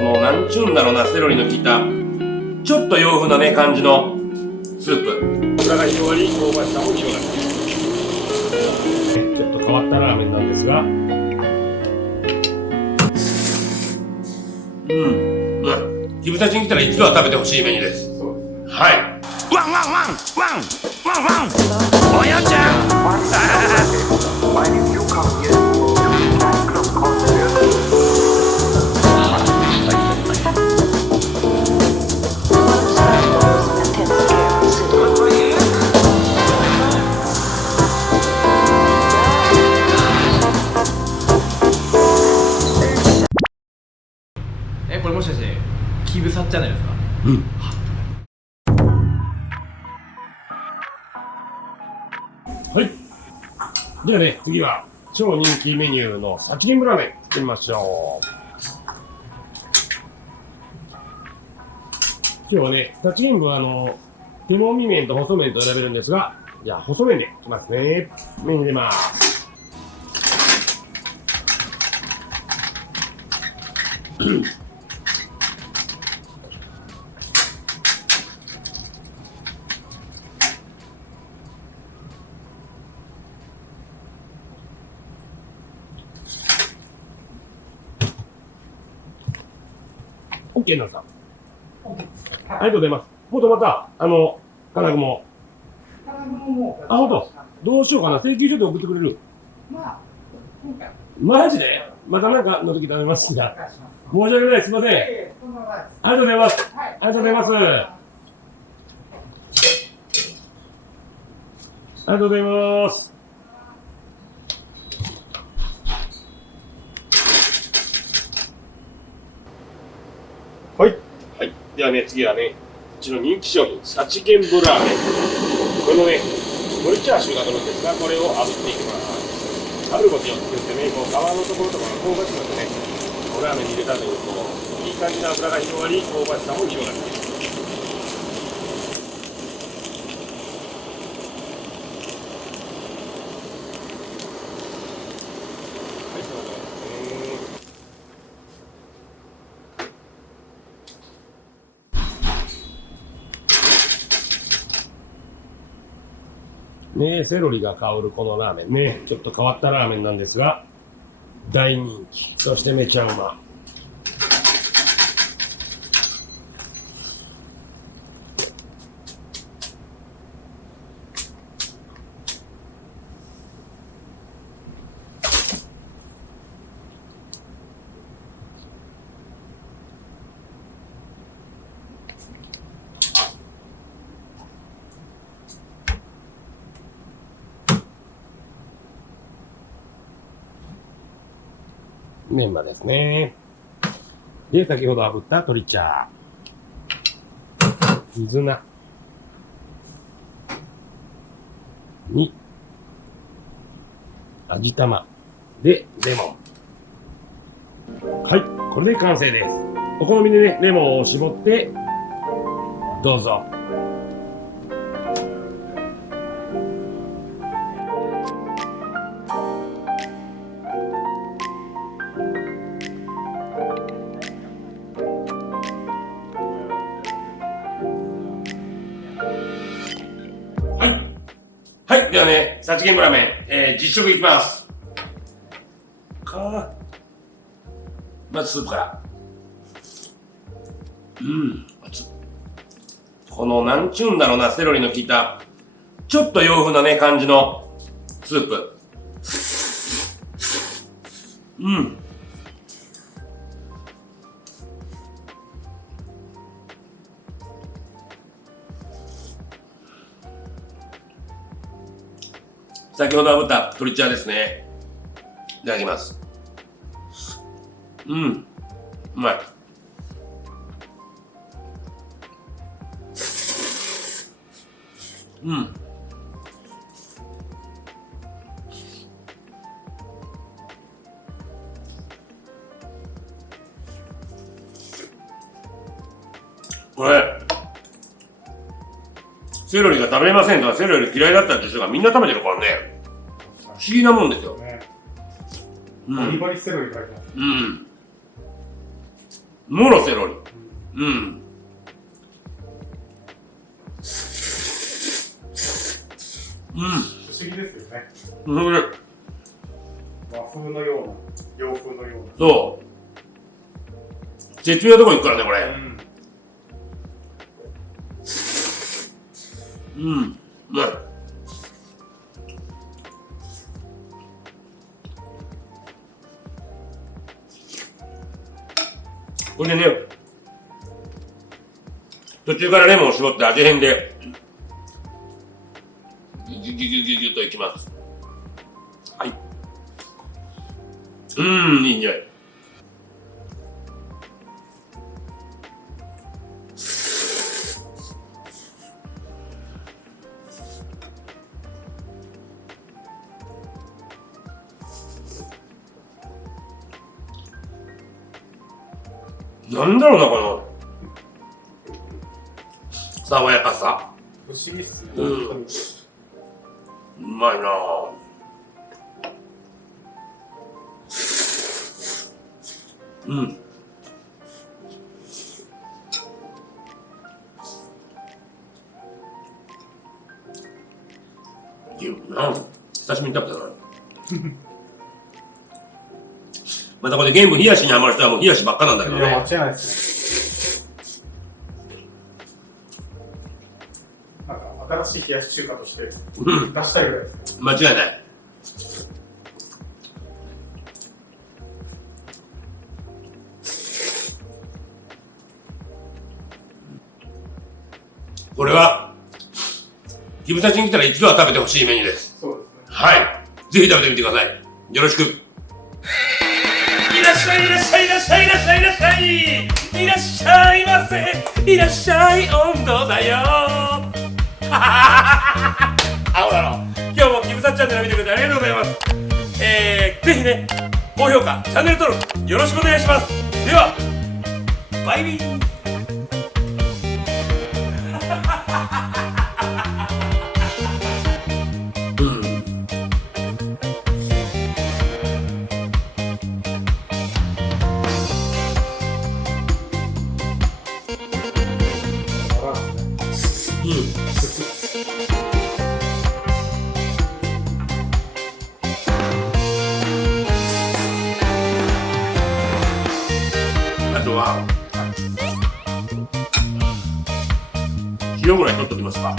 このなんちゅうんだろうな、セロリの効いたちょっと洋風なね感じのスープ、油が広がり香ばしさも広がってちょっと変わったラーメンなんですが、キムタチに来たら一度は食べてほしいメニューです。はい。ワンワンワンワンワンワンおやちゃんこれもしかしてキブサじゃないですか。うん。はい。ではね、次は超人気メニューのさちげんぶラーメン作りましょう。今日はね、さちげんぶは手もみ麺と細麺と選べるんですが、じゃあ細麺でいきますね。麺入れます。OK になった。ありがとうございます。もっとまた、金具も。あ、ほんと。どうしようかな。請求書で送ってくれる？マジで？またなんかの時食べますが。申し訳ない。すいません。ありがとうございます。ありがとうございます。ありがとうございます。はい。はい。ではね、次はね、うちの人気商品、さちげんぶラーメン。このね、鶏チャーシューが取るんですが、これを炙っていきます。あることによってね、こう皮のところとかが香ばしくなってね、おラーメンに入れたというと、いい感じの油が広がり、香ばしさも広がっている。ねえ、セロリが香るこのラーメンね、ちょっと変わったラーメンなんですが、大人気。そしてめちゃうま。メンマですね。で、先ほど炙った鶏茶。水菜。に、味玉。で、レモン。はい、これで完成です。お好みでね、レモンを絞って、どうぞ。はい、ではね、さちげんぶラーメン、実食いきます。まずスープから。熱っ。このなんちゅうんだろうな、セロリの効いたちょっと洋風なね感じのスープ。先ほど炙った鶏チャーですね。いただきます。うまい。これセロリが食べれませんとかセロリ嫌いだったって人がみんな食べてるからね、不思議なもんですよね。バリバリセロリがあります。もろセロリ。うん。不思議ですよね。うん。和風のような、洋風のような。そう。絶妙なとこ行くからね、これ。うん。うまい。これでね、途中からレモンを絞って味変で、ギュギュギュギュギュといきます。はい。いい匂い。なんだろうな、この爽やかさ。不思議っすね。うまいなぁ。うん。久しぶりに食べたな。またこれゲーム冷やしにハマる人はもう冷やしばっかなんだけどね。いや、間違いないですね。なんか新しい冷やし中華として出したいぐらいですね。間違いない。これはギブサチに来たら一度は食べてほしいメニューです。そうですね。はい。ぜひ食べてみてください。よろしく。いらっしゃいいらっしゃいいらっしゃいいらっしゃいいらっしゃいいらっしゃいませ。いらっしゃい温度だよ。青だろ。今日もギブサチャンネル見てくれてありがとうございます。ぜひね、高評価、チャンネル登録よろしくお願いします。では、バイビー。あとは塩ぐらい取っておきますか。